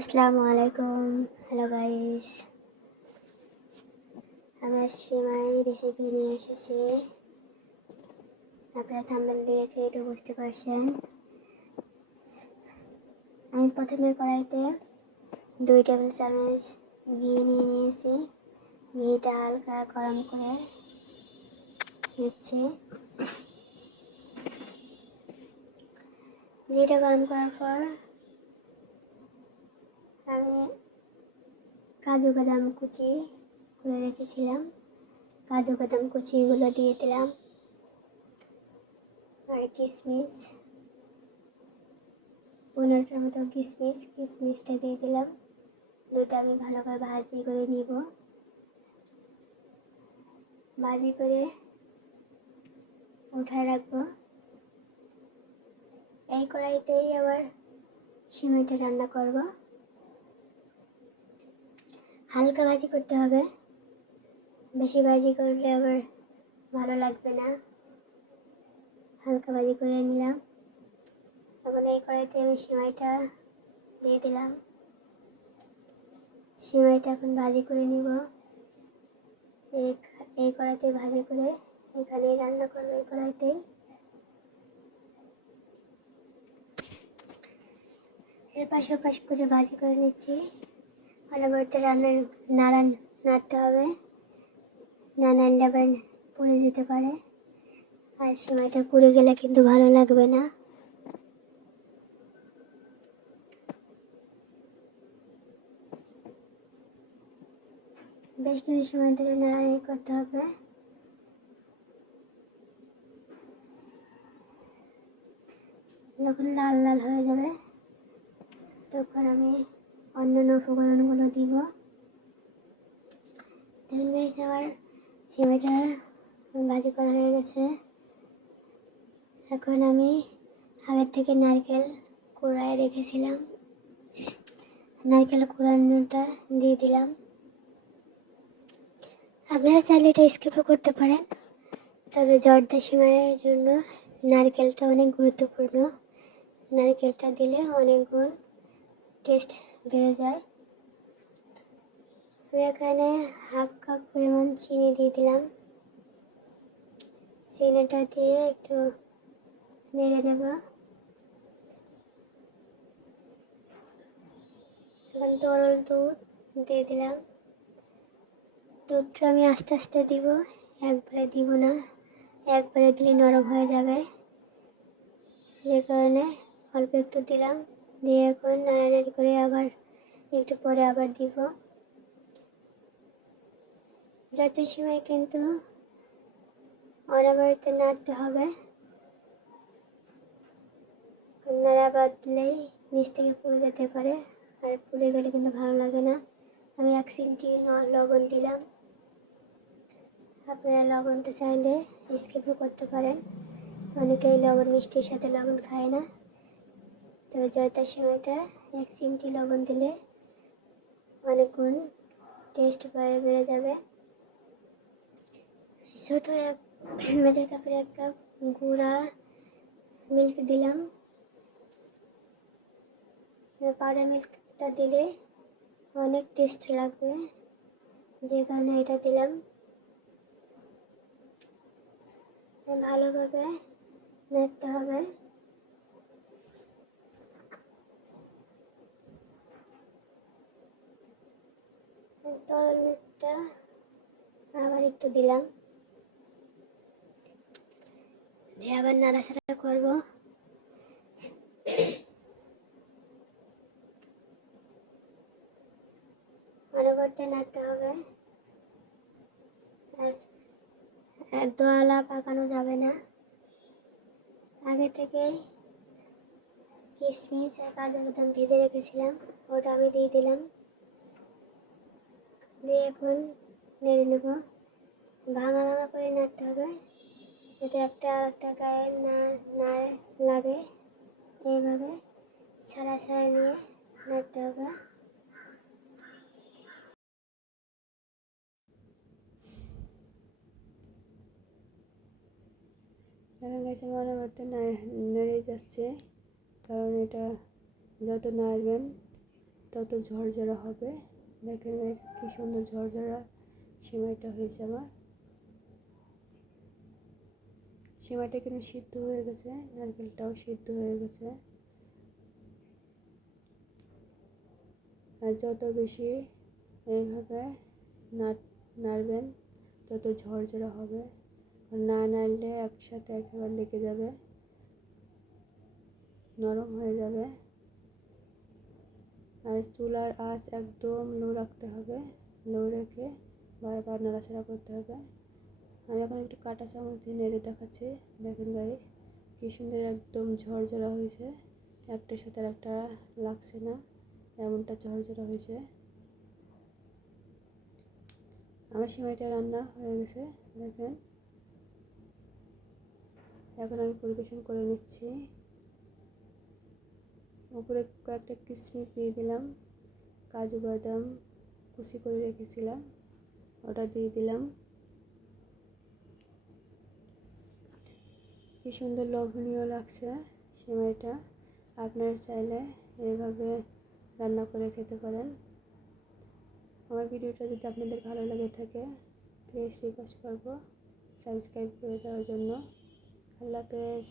আসসালামু আলাইকুম। Hello guys আমরা সিমাই রেসিপি নিয়ে এসেছি। আপনারা থাম্বেল দেখে তো বুঝতে পারছেন। আমি প্রথমে কড়াইতে দুই টেবিল চামচ ঘি নিয়ে নিয়েছি। ঘিটা হালকা গরম করে নিচ্ছি। ঘিটা গরম করার পর আমি কাজু বাদাম কুচি করে রেখেছিলাম। কাজু বাদাম কুচিগুলো দিয়ে দিলাম। আর কিশমিশ পনেরোটার মতো কিশমিশ কিশমিশটা দিয়ে দিলাম। দুটো আমি ভালো করে ভাজি করে নিব। ভাজি করে উঠায় রাখব। এই কড়াইতেই আবার সিমাইটা রান্না করব। হালকা ভাজি করতে হবে। বেশি ভাজি করলে আবার ভালো লাগবে না। হালকা ভাজি করে নিলাম। এখন এই কড়াইতে আমি সিমাইটা দিয়ে দিলাম। সিমাইটা এখন ভাজি করে নিব। এই কড়াইতে ভাজি করে এখানেই রান্না করব এই কড়াইতেই। এপাশ ওপাশ করে ভাজি করে নিচ্ছি। অনবরত রান্না নাড়া নাড়তে হবে। না নাড়লে আবার পুড়ে যেতে পারে। আর সময়টা পুড়ে গেলে কিন্তু ভালো লাগবে না। বেশ কিছু সময় ধরে নাড়ানাড়ি করতে হবে। যখন লাল লাল হয়ে যাবে, তখন আমি অন্যান্য উপকরণগুলো দিব। দেখুন গেছে আমার সিমাইটা ভাজি করা হয়ে গেছে। এখন আমি আগের থেকে নারকেল কুড়ায় রেখেছিলাম। নারকেল কুড়ানোটা দিয়ে দিলাম। আপনারা চাইলে এটা স্কিপও করতে পারেন। তবে জর্দা সিমাইয়ের জন্য নারকেলটা অনেক গুরুত্বপূর্ণ। নারকেলটা দিলে অনেক গুণ টেস্ট বেড়ে যায়। এখানে হাফ কাপ পরিমাণ চিনি দিয়ে দিলাম। চিনিটা দিয়ে একটু নেড়ে নেব। এখন তরল দুধ দিয়ে দিলাম। দুধটা আমি আস্তে আস্তে দিব। একবারে দিব না। একবারে দিলে নরম হয়ে যাবে। যে কারণে অল্প একটু দিলাম। দিয়ে এখন নাড়ানাড়ি করে একটু পরে আবার দিব। যত সময় কিন্তু অনবরত নাড়তে হবে। নাড়া বাদ দিলেই নিচ থেকে পুড়ে যেতে পারে। আর পুড়ে গেলে কিন্তু ভালো লাগে না। আমি এক চিমটি লবণ দিলাম। আপনারা লবণটা চাইলে স্কিপও করতে পারেন। অনেকেই লবণ মিষ্টির সাথে লবণ খায় না। তবে জয়তার সময়টা এক চিমটি লবণ দিলে অনেক গুণ টেস্ট বেড়ে বেড়ে যাবে। ছোটো এক মেজের কাপের এক কাপ গুঁড়া মিল্ক দিলাম। পাউডার মিল্কটা দিলে অনেক টেস্ট লাগবে। যে কারণে এটা দিলাম। ভালোভাবে নাড়তে হবে। তরলটা আবার একটু দিলাম। দিয়ে আবার নাড়াচাড়া করব। অনবরতে নাড়তে হবে। আর দোয়ালা পাকানো যাবে না। আগে থেকে কিশমিশ আর কাজু বাদাম ভেজে রেখেছিলাম, ওটা আমি দিয়ে দিলাম। দিয়ে এখন নেড়ে নেব। ভাঙা ভাঙা করে নাড়তে হবে। যাতে একটা আর একটা গায়ে না না লাগে। এইভাবে ছাড়া ছাড়া নিয়ে নাড়তে হবে। দেখা গেছে মনে করতে নেড়ে যাচ্ছে। কারণ এটা যত নাড়বেন, তত ঝরঝরা হবে। দেখেন guys, কি সুন্দর ঝরঝরা সিমাইটা হয়েছে আমার। সিমাইটা কিন্তু সিদ্ধ হয়ে গেছে? নারকেলটাও সিদ্ধ হয়ে গেছে। আর যত বেশি এইভাবে নাড়বেন তত ঝরঝরা হবে। না নাড়লে একসাথে একেবারে লেগে যাবে নরম হয়ে যাবে। আর চুলার আঁচ একদম লো রাখতে হবে। লো রেখে বারবার নাড়াচাড়া করতে হবে। আমি এখন একটু কাঁটা চামচ দিয়ে নেড়ে দেখাচ্ছি। দেখেন গাইস কি সুন্দর একদম ঝরঝরা হয়েছে। একটার সাথে আর একটা লাগছে না, এমনটা ঝরঝরা হয়েছে। আমার সিমাইটা রান্না হয়ে গেছে, দেখেন। এখন আমি পরিবেশন করে নিচ্ছি। উপরে কয়েকটা কিশমিশ দিয়ে দিলাম, কাজু বাদাম কুচি করে রেখেছিলাম, ওটা দিয়ে দিলাম। কি সুন্দর লোভনীয় লাগছে সিমাইটা, আপনারা চাইলে এইভাবে রান্না করে খেতে পারেন। আমার ভিডিওটা যদি আপনাদের ভালো লেগে থাকে প্লিজ রিকোয়েস্ট করব সাবস্ক্রাইব করে দেওয়ার জন্য। আল্লাহ হাফেজ।